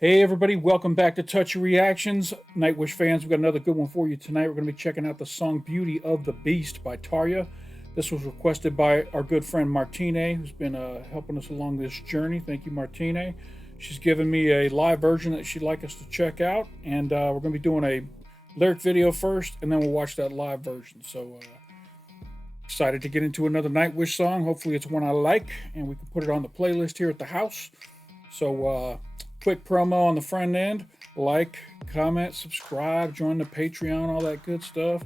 Hey everybody, welcome back to Touch Your Reactions. Nightwish fans, we've got another good one for you tonight. We're going to be checking out the song Beauty of the Beast by Tarja. This was requested by our good friend Martine, who's been helping us along this journey. Thank you, Martine. She's given me a live version that she'd like us to check out, and we're going to be doing a lyric video first, and then we'll watch that live version. So excited to get into another Nightwish song. Hopefully it's one I like, and we can put it on the playlist here at the house. So quick promo on the front end: like, comment, subscribe, join the Patreon, all that good stuff.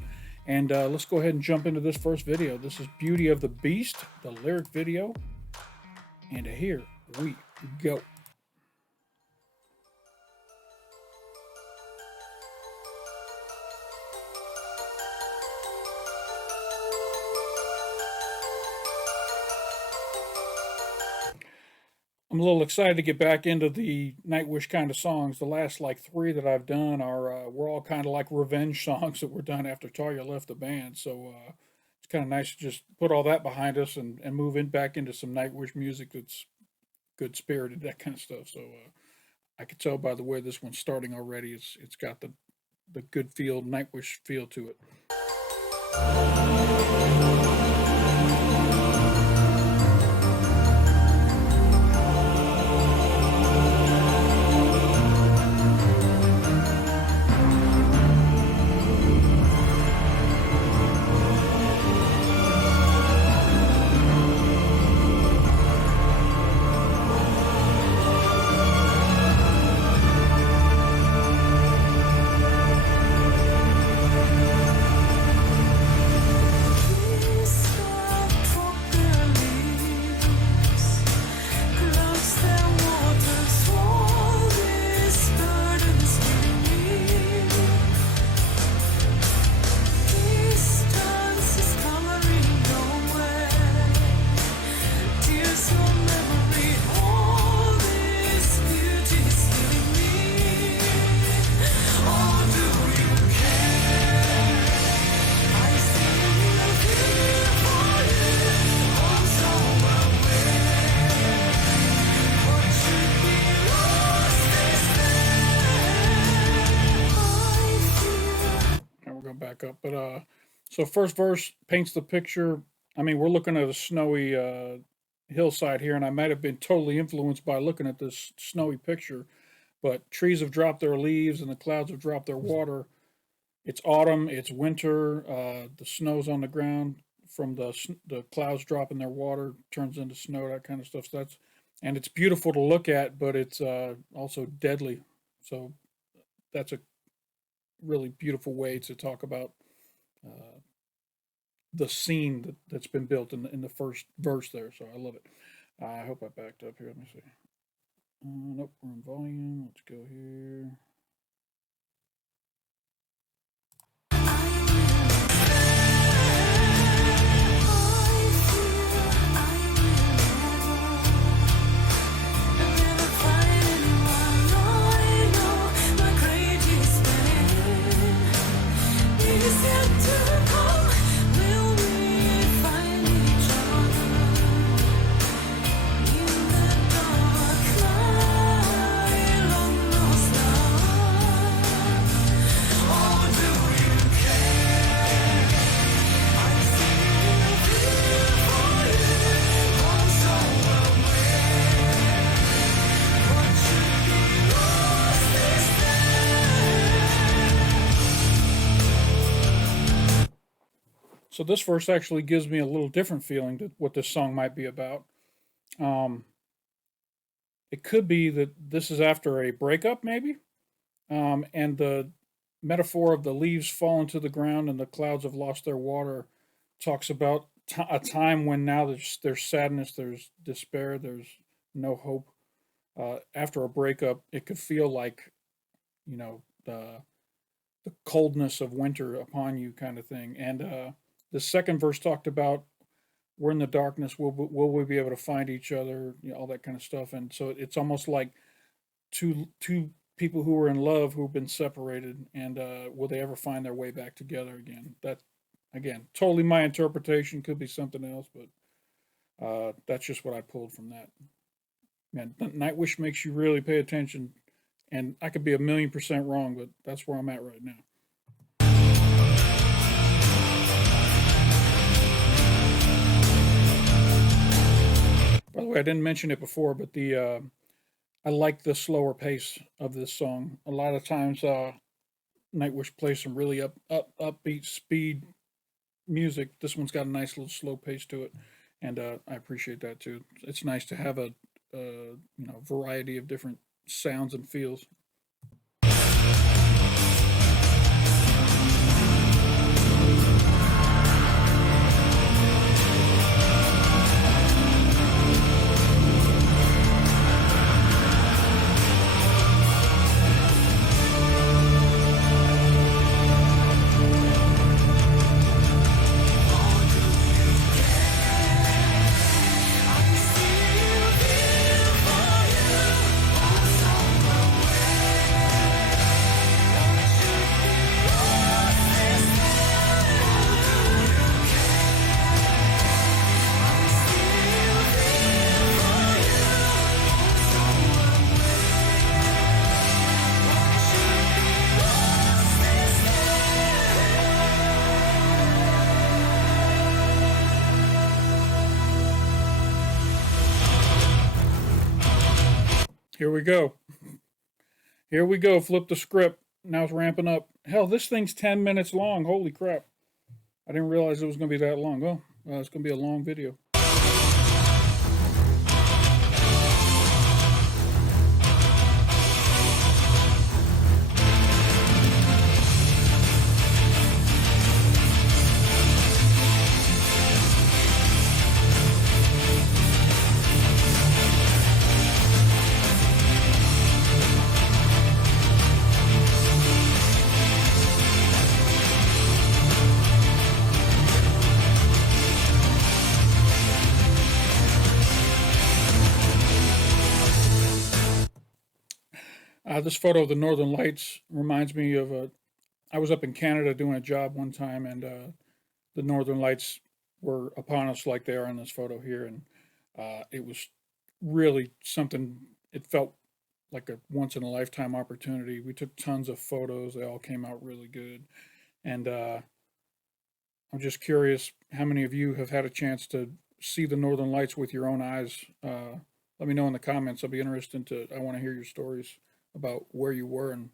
And let's go ahead and jump into this first video. This is Beauty of the Beast, the lyric video, and here we go. I'm a little excited to get back into the Nightwish kind of songs. The last like three that I've done are we're all kind of like revenge songs that were done after Tarja left the band. So it's kind of nice to just put all that behind us and move in back into some Nightwish music that's good spirited, that kind of stuff. So I can tell by the way this one's starting already. It's got the good feel, Nightwish feel to it. Back up, but so first verse paints the picture. I mean, we're looking at a snowy hillside here, and I might have been totally influenced by looking at this snowy picture, but trees have dropped their leaves and the clouds have dropped their water. It's autumn, it's winter, the snow's on the ground from the clouds dropping their water turns into snow, that kind of stuff. So and it's beautiful to look at, but it's also deadly. So that's a really beautiful way to talk about uh, the scene that's been built in the first verse there. So I love it. I hope I backed up here. Let me see. Nope, we're in volume. Let's go here. So this verse actually gives me a little different feeling to what this song might be about. Um, it could be that this is after a breakup, maybe, and the metaphor of the leaves falling to the ground and the clouds have lost their water talks about a time when now there's sadness, there's despair, there's no hope. After a breakup, it could feel like, you know, the coldness of winter upon you, kind of thing. And the second verse talked about we're in the darkness. Will we be able to find each other? You know, all that kind of stuff. And so it's almost like two people who were in love who've been separated, and will they ever find their way back together again? That again, totally my interpretation. Could be something else, but that's just what I pulled from that. Man, Nightwish makes you really pay attention And I could be 1,000,000% wrong, but that's where I'm at right now. By the way, I didn't mention it before, but the I like the slower pace of this song. A lot of times, Nightwish plays some really upbeat speed music. This one's got a nice little slow pace to it, and I appreciate that too. It's nice to have a variety of different sounds and feels. Here we go. Here we go. Flip the script. Now it's ramping up. Hell, this thing's 10 minutes long. Holy crap. I didn't realize it was going to be that long. Oh, it's going to be a long video. This photo of the Northern Lights reminds me of I was up in Canada doing a job one time, and the Northern Lights were upon us like they are in this photo here, and it was really something. It felt like a once in a lifetime opportunity. We took tons of photos; they all came out really good, and I'm just curious how many of you have had a chance to see the Northern Lights with your own eyes. Let me know in the comments. I'll be interested to. I want to hear your stories about where you were, and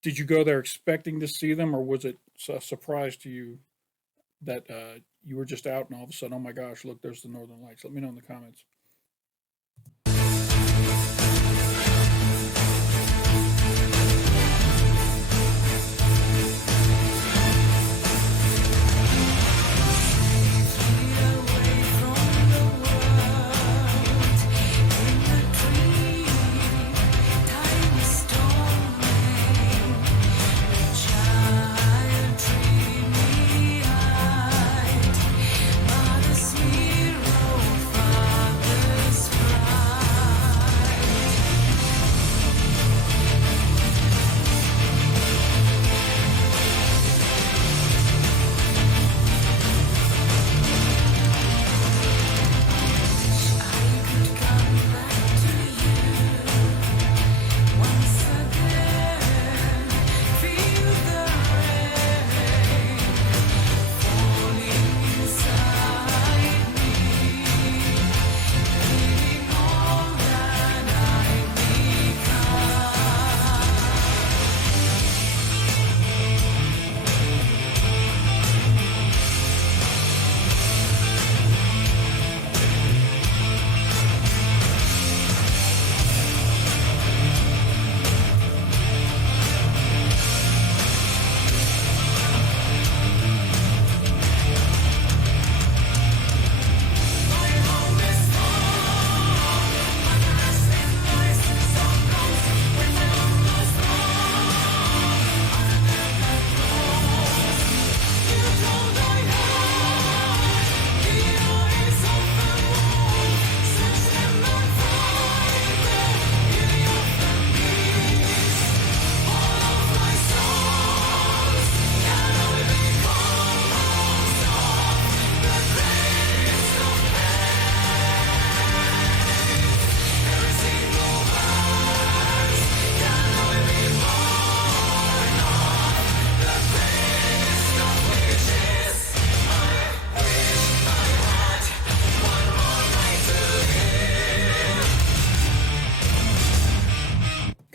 did you go there expecting to see them, or was it a surprise to you that you were just out and all of a sudden, oh my gosh, look, there's the Northern Lights? Let me know in the comments.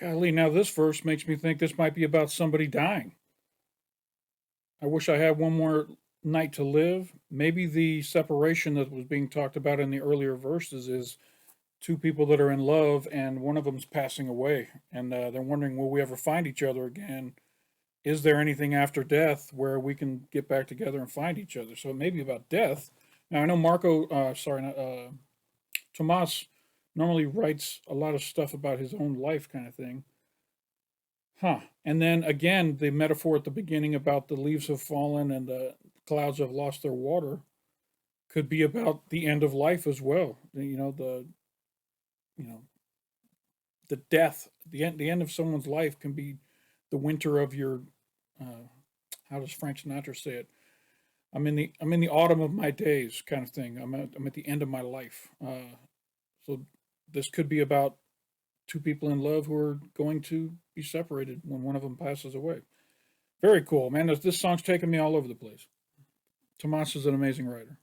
Golly, now this verse makes me think this might be about somebody dying. I wish I had one more night to live. Maybe the separation that was being talked about in the earlier verses is two people that are in love and one of them's passing away. And they're wondering, will we ever find each other again? Is there anything after death where we can get back together and find each other? So it may be about death. Now, I know Tomas normally writes a lot of stuff about his own life kind of thing. Huh. And then again, the metaphor at the beginning about the leaves have fallen and the clouds have lost their water could be about the end of life as well. You know, the death, the end of someone's life can be the winter of your how does Frank Sinatra say it? I'm in the autumn of my days kind of thing. I'm at the end of my life. So this could be about two people in love who are going to be separated when one of them passes away. Very cool, man. This song's taking me all over the place. Tomas is an amazing writer.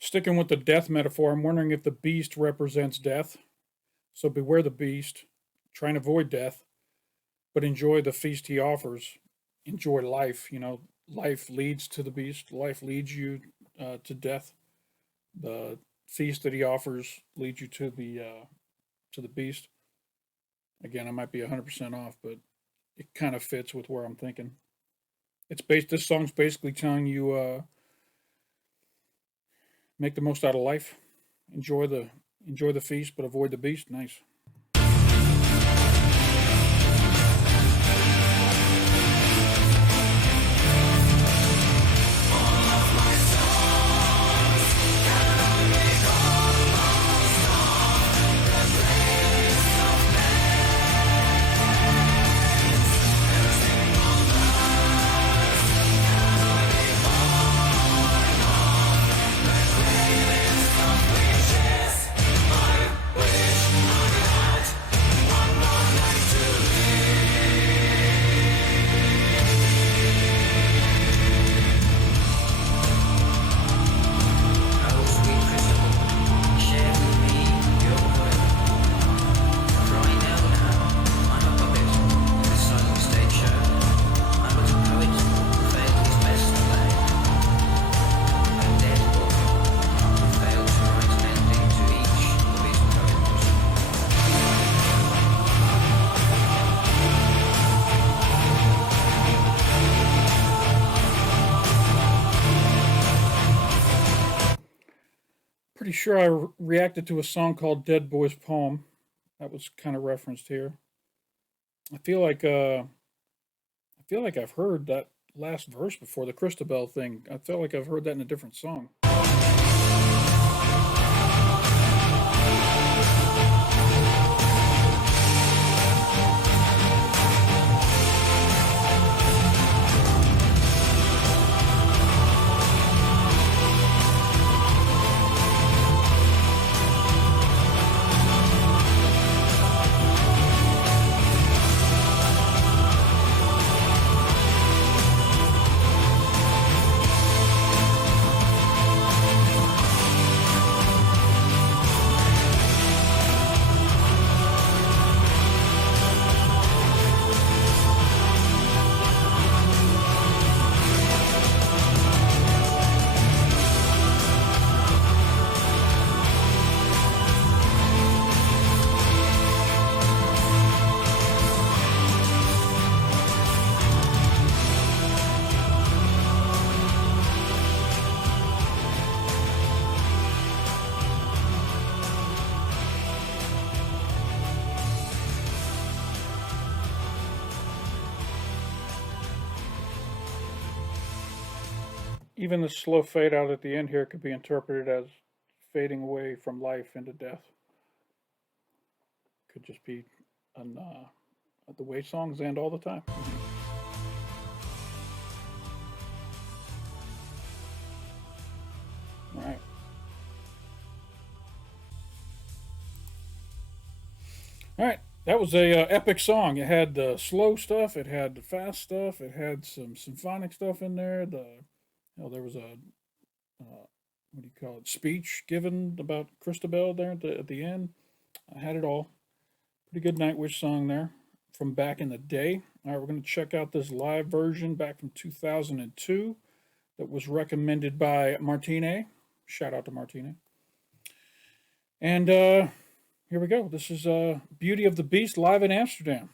Sticking with the death metaphor, I'm wondering if the beast represents death. So beware the beast, try and avoid death, but enjoy the feast he offers. Enjoy life. Life leads to the beast. Life leads you to death. The feast that he offers leads you to the beast. Again, I might be 100% off, but it kind of fits with where I'm thinking. This song's basically telling you make the most out of life. Enjoy the feast, but avoid the beast. Nice. Pretty sure I reacted to a song called "Dead Boy's Poem." That was kind of referenced here. I feel like I've heard that last verse before, the Christabel thing. I feel like I've heard that in a different song. Even the slow fade out at the end here could be interpreted as fading away from life into death. Could just be an, the way songs end all the time. All right. All right. That was a epic song. It had the slow stuff. It had the fast stuff. It had some symphonic stuff in there. There was a what do you call it? Speech given about Christabel there at the end. I had it all. Pretty good Nightwish song there from back in the day. All right, we're going to check out this live version back from 2002 that was recommended by Martine. Shout out to Martine. And here we go. This is Beauty of the Beast live in Amsterdam.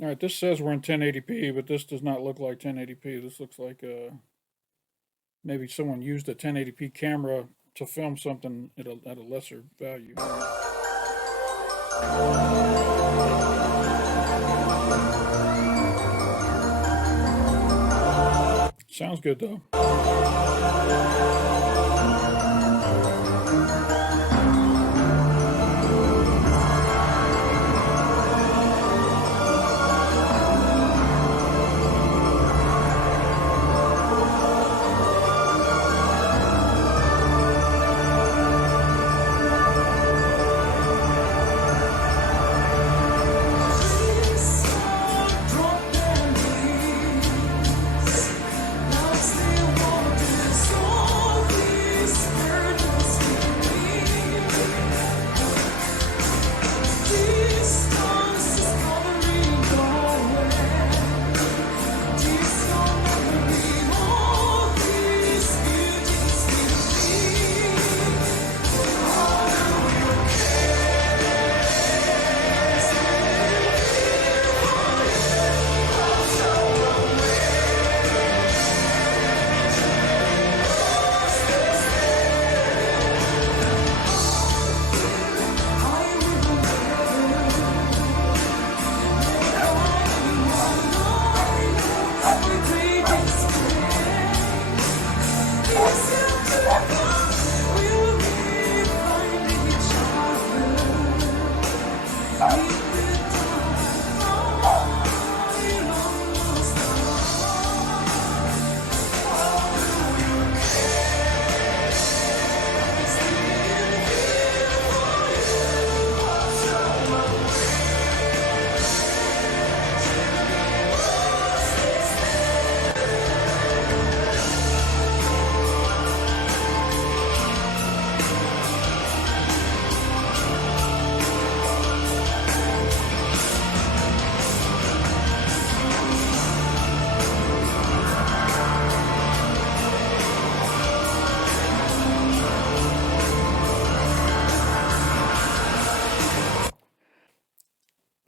All right, this says we're in 1080p, but this does not look like 1080p. This looks like maybe someone used a 1080p camera to film something at a lesser value. Sounds good though.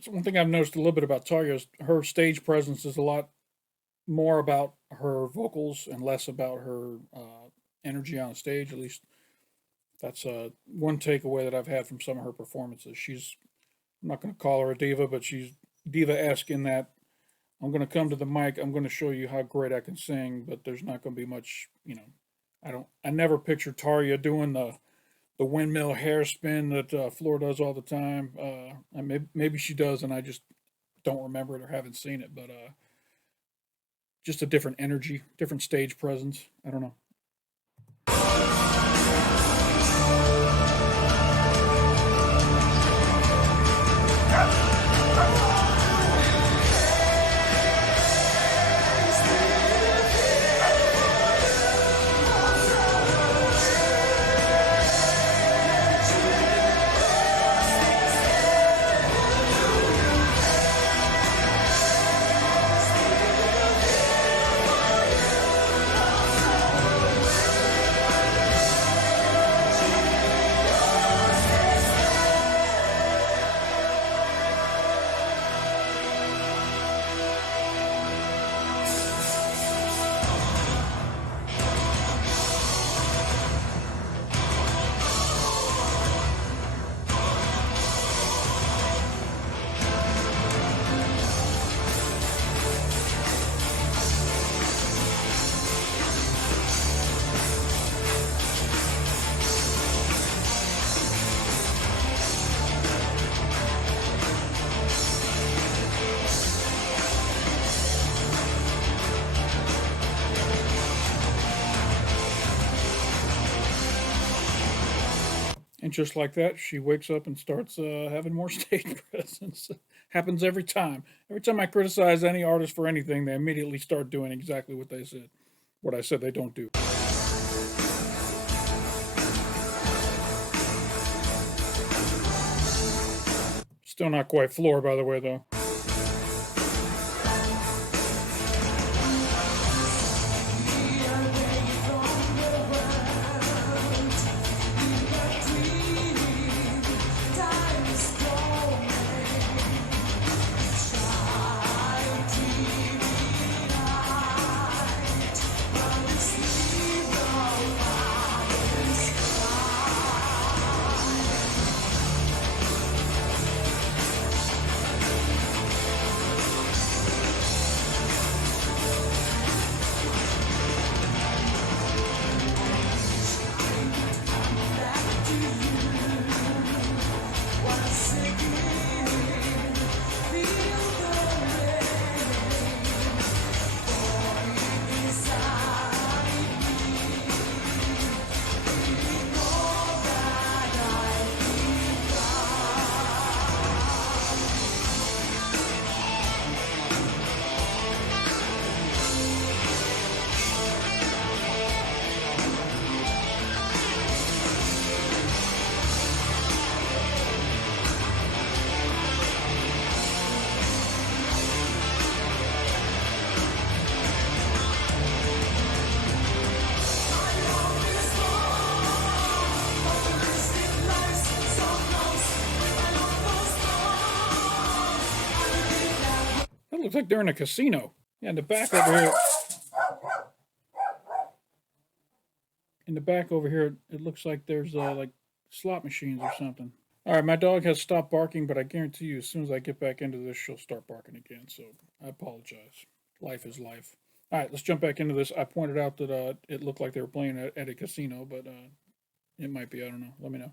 So one thing I've noticed a little bit about Tarja is her stage presence is a lot more about her vocals and less about her energy on stage. At least that's one takeaway that I've had from some of her performances. I'm not going to call her a diva, but she's diva-esque in that I'm going to come to the mic, I'm going to show you how great I can sing, but there's not going to be much, I never picture Tarja doing the windmill hairspin that Floor does all the time. Maybe she does, and I just don't remember it or haven't seen it. But just a different energy, different stage presence. I don't know. And just like that, she wakes up and starts having more stage presence. Happens every time. Every time I criticize any artist for anything, they immediately start doing exactly what they said, what I said they don't do. Still not quite Floor, by the way, though. That looks like they're in a casino. Yeah, in the back over here. In the back over here, it looks like there's like slot machines or something. All right, my dog has stopped barking, but I guarantee you, as soon as I get back into this, she'll start barking again. So I apologize. Life is life. All right, let's jump back into this. I pointed out that it looked like they were playing at a casino, but it might be. I don't know. Let me know.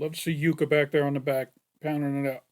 Love to see Yuka back there on the back, pounding it out.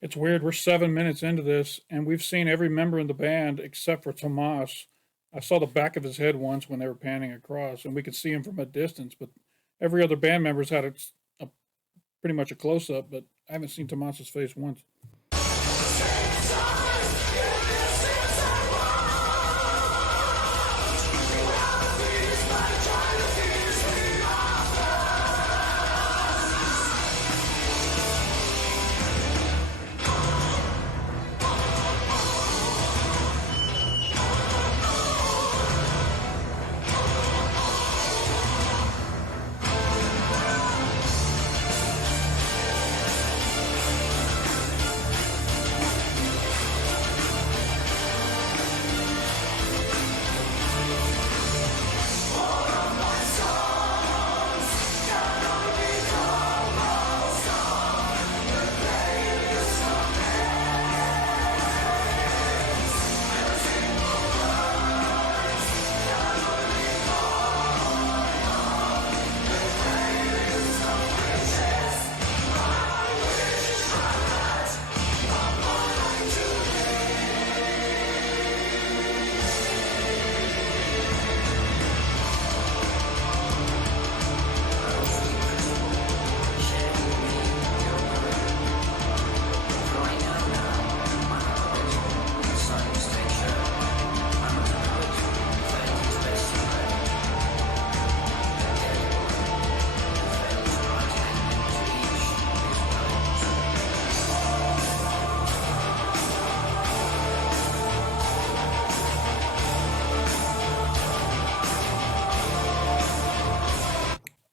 It's weird. We're 7 minutes into this, and we've seen every member in the band except for Tomas. I saw the back of his head once when they were panning across, and we could see him from a distance. But every other band member's had a pretty much a close up. But I haven't seen Tomas's face once.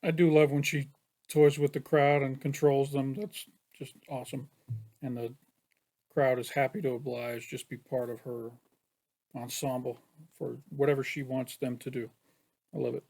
I do love when she toys with the crowd and controls them. That's just awesome. And the crowd is happy to oblige, just be part of her ensemble for whatever she wants them to do. I love it.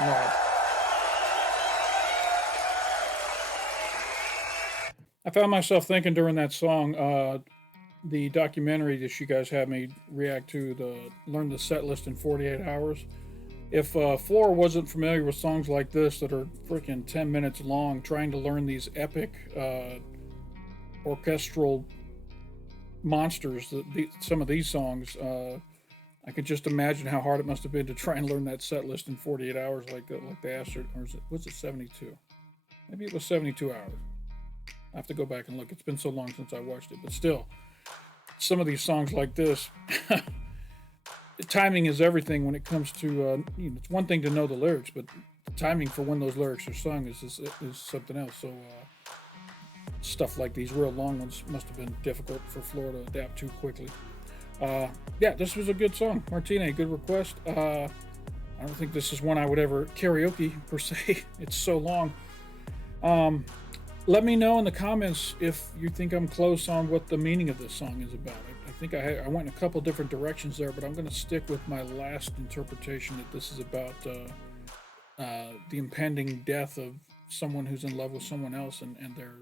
Right. I found myself thinking during that song, the documentary that you guys had me react to, the learn the set list in 48 hours. If Floor wasn't familiar with songs like this that are freaking 10 minutes long, trying to learn these epic orchestral monsters, some of these songs, I could just imagine how hard it must have been to try and learn that set list in 48 hours, like they asked her, or was it 72? Maybe it was 72 hours. I have to go back and look. It's been so long since I watched it, but still, some of these songs like this, timing is everything when it comes to. It's one thing to know the lyrics, but the timing for when those lyrics are sung is something else. So stuff like these real long ones must have been difficult for Floor to adapt to quickly. Yeah, this was a good song. Martine, good request. I don't think this is one I would ever karaoke per se. It's so long. Let me know in the comments if you think I'm close on what the meaning of this song is about. I think I went in a couple different directions there, but I'm going to stick with my last interpretation that this is about the impending death of someone who's in love with someone else, and their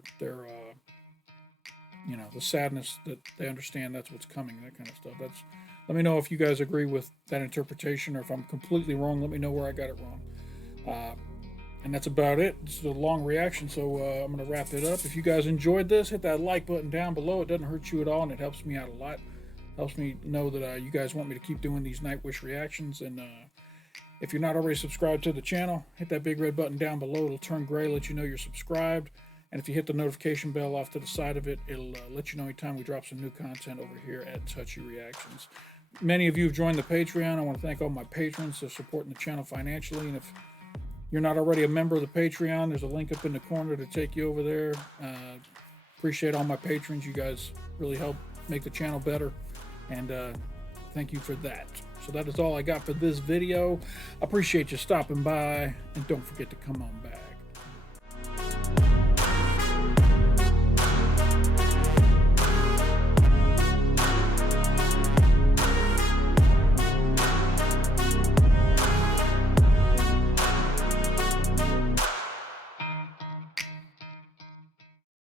the sadness that they understand that's what's coming, that kind of stuff. Let me know if you guys agree with that interpretation, or if I'm completely wrong, let me know where I got it wrong. And that's about it. It's a long reaction, so I'm going to wrap it up. If you guys enjoyed this, hit that like button down below. It doesn't hurt you at all, and it helps me out a lot. Helps me know that you guys want me to keep doing these Nightwish reactions. And if you're not already subscribed to the channel, hit that big red button down below. It'll turn gray, let you know you're subscribed. And if you hit the notification bell off to the side of it, it'll let you know anytime we drop some new content over here at Touchy Reactions. Many of you have joined the Patreon. I want to thank all my patrons for supporting the channel financially. And if you're not already a member of the Patreon, there's a link up in the corner to take you over there. Appreciate all my patrons. You guys really help make the channel better. And thank you for that. So that is all I got for this video. Appreciate you stopping by. And don't forget to come on back.